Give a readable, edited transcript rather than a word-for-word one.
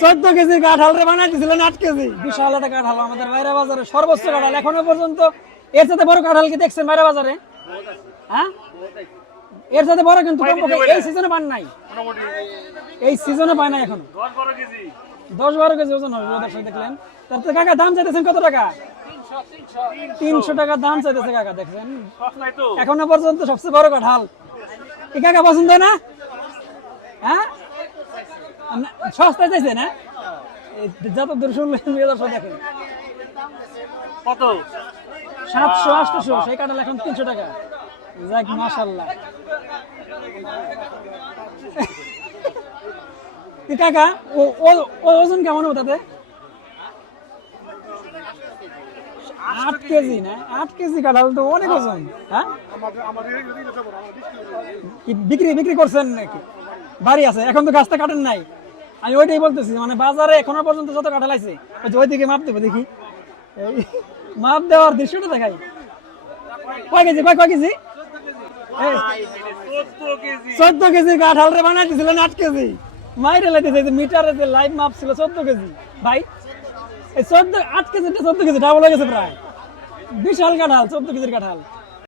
14 KG কাঁঠাল রে বানাই দিছিলেন 8 কেজি। বিশাল একটা কাঁঠাল আমাদের বাইরে বাজারে সর্বোচ্চ কাঁঠাল এখনো পর্যন্ত। এর সাথে বড় কাঁঠাল কি দেখছেন বাইরে বাজারে? হ্যাঁ, এর সাথে বড় কিন্তু এই সিজনে পান নাই, এই সিজনে পায় না এখনো। 10-12 কেজি ওজন হবে দর্শক দেখলেন। তারপরে কাকা দাম চাইতেছেন কত টাকা? 300 টাকা দাম চাইতেছে কাকা, দেখছেন এখনো পর্যন্ত সবচেয়ে বড় কাঁঠাল। কি কাকা পছন্দ না? হ্যাঁ, সস্তা চাইছে না? যত দূর শুনলেন দর্শক দেখেন কত 700-800, সেই কাঁঠাল এখন 300 টাকা। যাক মাশাআল্লাহ। কাকা ওজন কেমন হবে তাতে? 8 কেজি না? 8 কেজি কাঁঠাল তো অনেক ওজন। হ্যাঁ, বিক্রি করছেন নাকি? বাড়ি আছে এখন তো গাছটা কাটেন নাই। আমি ওইটাই বলতেছি, মানে বাজারে এখনো পর্যন্ত যত কাঁঠাল আছে ওই দিকে মাপ দেবো, দেখি মাপ দেওয়ার দৃশ্যটা দেখাই। কয় কেজি? কয় কেজি? 14 কেজি কাঁঠাল রে বানাই দিছিলেন 8 কেজি। মাইরে লাইতেছে মিটারে যে লাইভ মাপ ছিল 14 কেজি। ভাই এই 8 কেজি 14 কেজি ডাবল হয়ে গেছে প্রায়। বিশাল কাঁঠাল, 14 কেজির কাঁঠাল।